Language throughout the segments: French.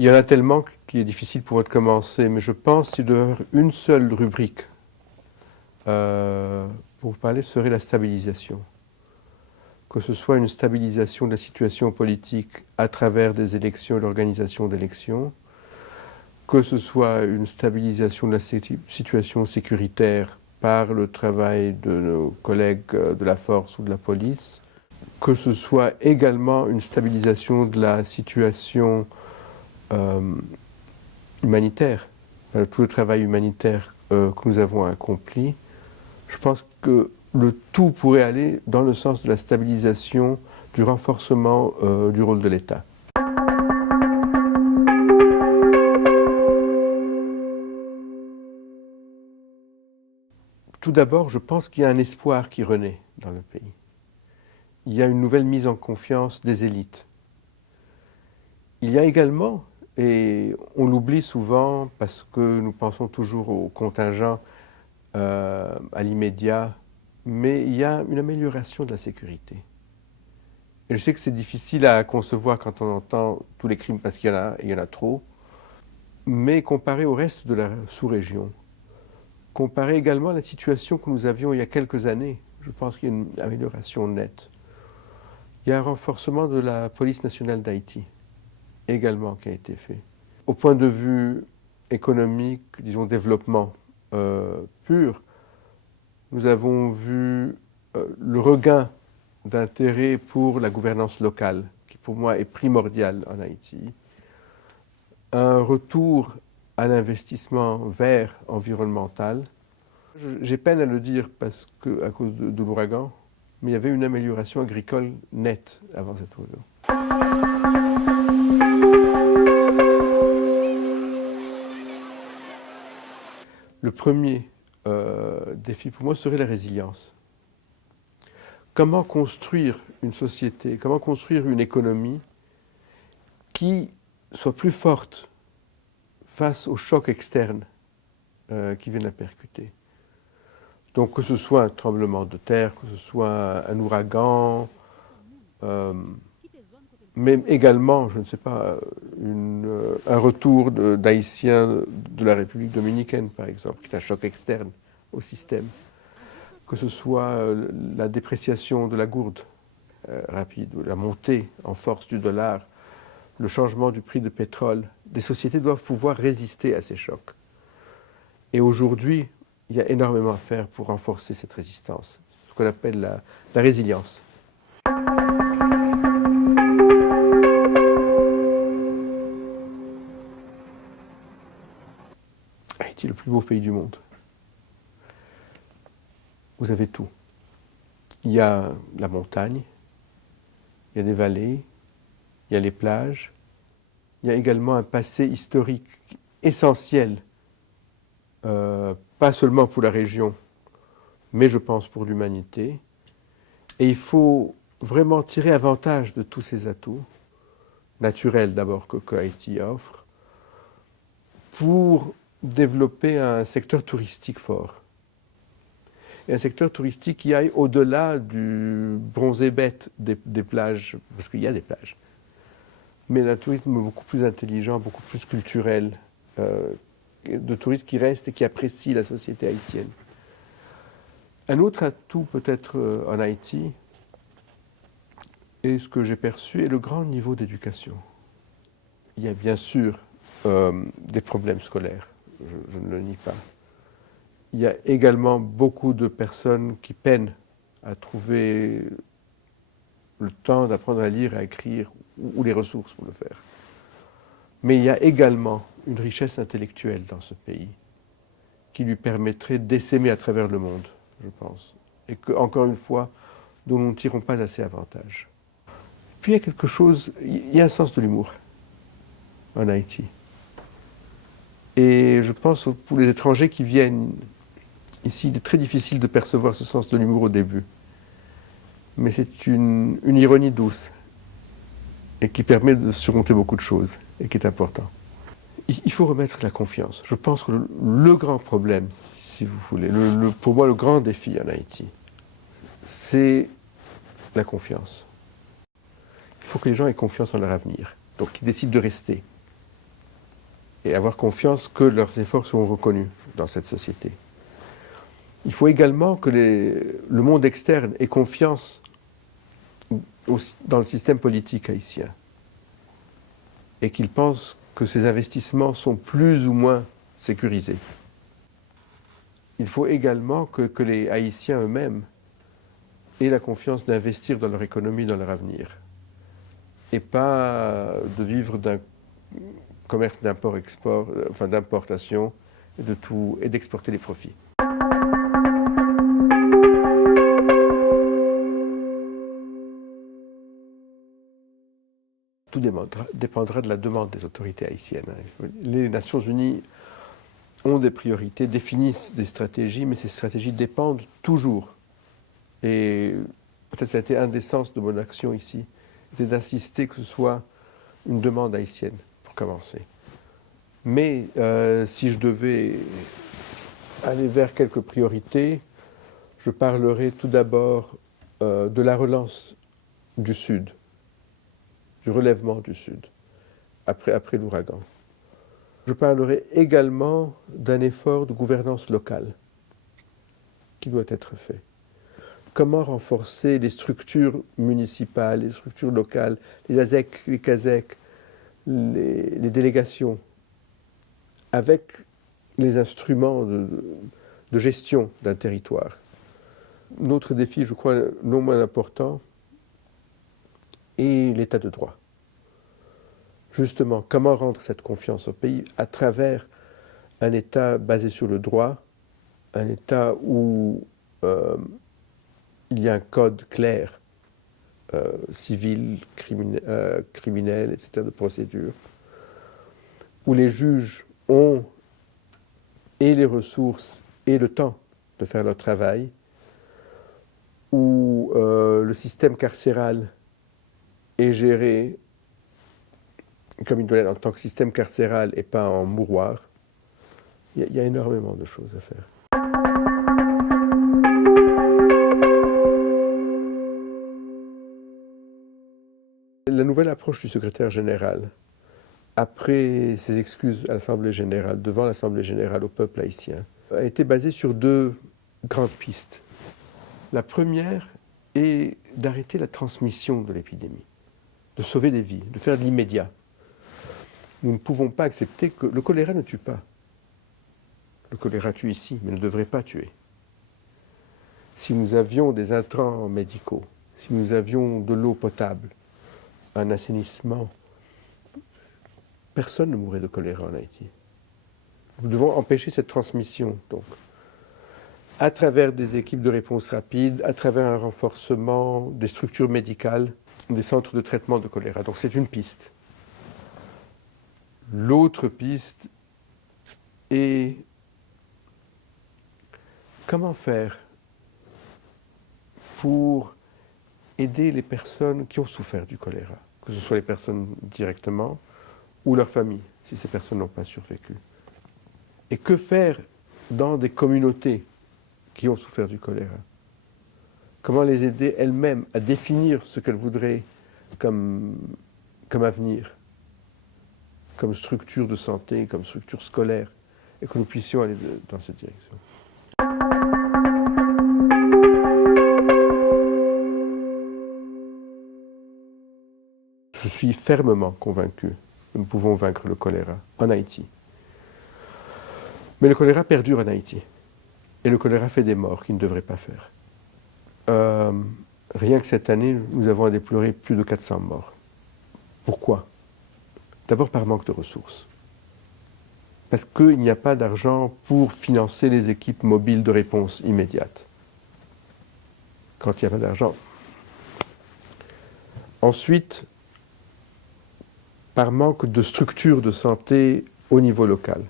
Il y en a tellement qu'il est difficile pour moi de commencer, mais je pense qu'il doit y avoir une seule rubrique pour vous parler, serait la stabilisation. Que ce soit une stabilisation de la situation politique à travers des élections et l'organisation d'élections, que ce soit une stabilisation de la situation sécuritaire par le travail de nos collègues de la force ou de la police, que ce soit également une stabilisation de la situation humanitaire, tout le travail humanitaire que nous avons accompli. Je pense que le tout pourrait aller dans le sens de la stabilisation, du renforcement du rôle de l'État. Tout d'abord, je pense qu'il y a un espoir qui renaît dans le pays. Il y a une nouvelle mise en confiance des élites. Il y a également, et on l'oublie souvent parce que nous pensons toujours au contingent, à l'immédiat, mais il y a une amélioration de la sécurité. Et je sais que c'est difficile à concevoir quand on entend tous les crimes, parce qu'il y en a, et il y en a trop, mais comparé au reste de la sous-région, comparé également à la situation que nous avions il y a quelques années, je pense qu'il y a une amélioration nette. Il y a un renforcement de la police nationale d'Haïti, également, qui a été fait. Au point de vue économique, disons développement pur, nous avons vu le regain d'intérêt pour la gouvernance locale, qui pour moi est primordiale en Haïti, un retour à l'investissement vert environnemental. J'ai peine à le dire parce que, à cause de l'ouragan, mais il y avait une amélioration agricole nette avant cet ouragan. Le premier défi pour moi serait la résilience. Comment construire une société, comment construire une économie qui soit plus forte face aux chocs externes qui viennent la percuter. Donc que ce soit un tremblement de terre, que ce soit un ouragan, mais également, je ne sais pas, un retour d'Haïtiens de la République dominicaine, par exemple, qui est un choc externe au système. Que ce soit la dépréciation de la gourde rapide, ou la montée en force du dollar, le changement du prix du pétrole. Des sociétés doivent pouvoir résister à ces chocs. Et aujourd'hui, il y a énormément à faire pour renforcer cette résistance, ce qu'on appelle la résilience. Haïti est le plus beau pays du monde. Vous avez tout. Il y a la montagne, il y a des vallées, il y a les plages, il y a également un passé historique essentiel, pas seulement pour la région, mais je pense pour l'humanité. Et il faut vraiment tirer avantage de tous ces atouts, naturels d'abord que Haïti offre, pour développer un secteur touristique fort. Et un secteur touristique qui aille au-delà du bronzé bête des plages, parce qu'il y a des plages, mais d'un tourisme beaucoup plus intelligent, beaucoup plus culturel, de touristes qui restent et qui apprécient la société haïtienne. Un autre atout peut-être en Haïti, et ce que j'ai perçu, est le grand niveau d'éducation. Il y a bien sûr des problèmes scolaires, je ne le nie pas. Il y a également beaucoup de personnes qui peinent à trouver le temps d'apprendre à lire et à écrire, ou les ressources pour le faire. Mais il y a également une richesse intellectuelle dans ce pays qui lui permettrait d'essaimer à travers le monde, je pense. Et que, encore une fois, dont nous ne tirons pas assez avantage. Puis il y a quelque chose, il y a un sens de l'humour en Haïti. Et je pense pour les étrangers qui viennent ici, il est très difficile de percevoir ce sens de l'humour au début. Mais c'est une ironie douce et qui permet de surmonter beaucoup de choses et qui est important. Il faut remettre la confiance. Je pense que le grand problème, si vous voulez, pour moi le grand défi en Haïti, c'est la confiance. Il faut que les gens aient confiance en leur avenir, donc qu'ils décident de rester. et avoir confiance que leurs efforts seront reconnus dans cette société. Il faut également que le monde externe ait confiance dans le système politique haïtien et qu'il pense que ces investissements sont plus ou moins sécurisés. Il faut également que les Haïtiens eux-mêmes aient la confiance d'investir dans leur économie, dans leur avenir, et pas de vivre d'un commerce d'import-export, enfin d'importation et d'exporter les profits. Tout dépendra de la demande des autorités haïtiennes. Les Nations Unies ont des priorités, définissent des stratégies, mais ces stratégies dépendent toujours. Et peut-être ça a été un des sens de mon action ici, c'était d'insister que ce soit une demande haïtienne, pour commencer. Mais si je devais aller vers quelques priorités, je parlerai tout d'abord de la relance du Sud, du relèvement du Sud, après l'ouragan. Je parlerai également d'un effort de gouvernance locale qui doit être fait. Comment renforcer les structures municipales, les structures locales, les ASEC, les CASEC, les délégations, avec les instruments de gestion d'un territoire. Notre défi, je crois, non moins important, est l'état de droit. Justement, comment rendre cette confiance au pays à travers un État basé sur le droit, un État où il y a un code clair, civil, criminel, etc., de procédure, où les juges ont et les ressources et le temps de faire leur travail, où le système carcéral est géré comme il doit l'être en tant que système carcéral et pas en mouroir. Il y a énormément de choses à faire. La nouvelle approche du secrétaire général, après ses excuses à l'Assemblée générale, devant l'Assemblée générale au peuple haïtien, a été basée sur deux grandes pistes. La première est d'arrêter la transmission de l'épidémie, de sauver des vies, de faire de l'immédiat. Nous ne pouvons pas accepter que le choléra ne tue pas. Le choléra tue ici, mais ne devrait pas tuer. Si nous avions des intrants médicaux, si nous avions de l'eau potable, un assainissement, personne ne mourrait de choléra en Haïti. Nous devons empêcher cette transmission, donc, à travers des équipes de réponse rapide, à travers un renforcement des structures médicales, des centres de traitement de choléra. Donc c'est une piste. L'autre piste est comment faire pour aider les personnes qui ont souffert du choléra, que ce soit les personnes directement ou leurs familles, si ces personnes n'ont pas survécu. Et que faire dans des communautés qui ont souffert du choléra? Comment les aider elles-mêmes à définir ce qu'elles voudraient comme avenir, comme structure de santé, comme structure scolaire, et que nous puissions aller dans cette direction. Je suis fermement convaincu que nous pouvons vaincre le choléra en Haïti. Mais le choléra perdure en Haïti. Et le choléra fait des morts qu'il ne devrait pas faire. Rien que cette année, nous avons à déplorer plus de 400 morts. Pourquoi? D'abord par manque de ressources. Parce qu'il n'y a pas d'argent pour financer les équipes mobiles de réponse immédiate. Quand il n'y a pas d'argent. Ensuite, par manque de structures de santé au niveau local.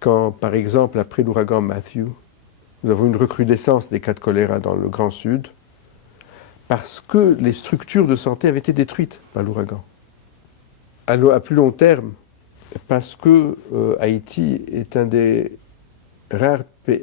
Quand, par exemple, après l'ouragan Matthew, nous avons une recrudescence des cas de choléra dans le Grand Sud, parce que les structures de santé avaient été détruites par l'ouragan. À plus long terme, parce que Haïti est un des rares pays,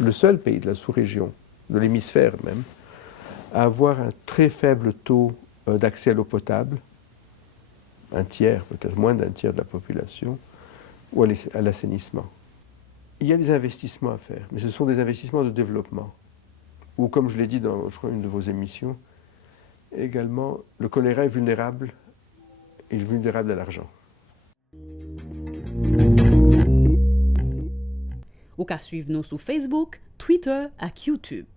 le seul pays de la sous-région, de l'hémisphère même, à avoir un très faible taux d'accès à l'eau potable un tiers, peut-être moins d'un tiers de la population, ou à l'assainissement. Il y a des investissements à faire, mais ce sont des investissements de développement. Ou comme je l'ai dit dans, je crois, une de vos émissions, également, le choléra est vulnérable à l'argent. Ou ka suiv nou sou Facebook, Twitter ak YouTube.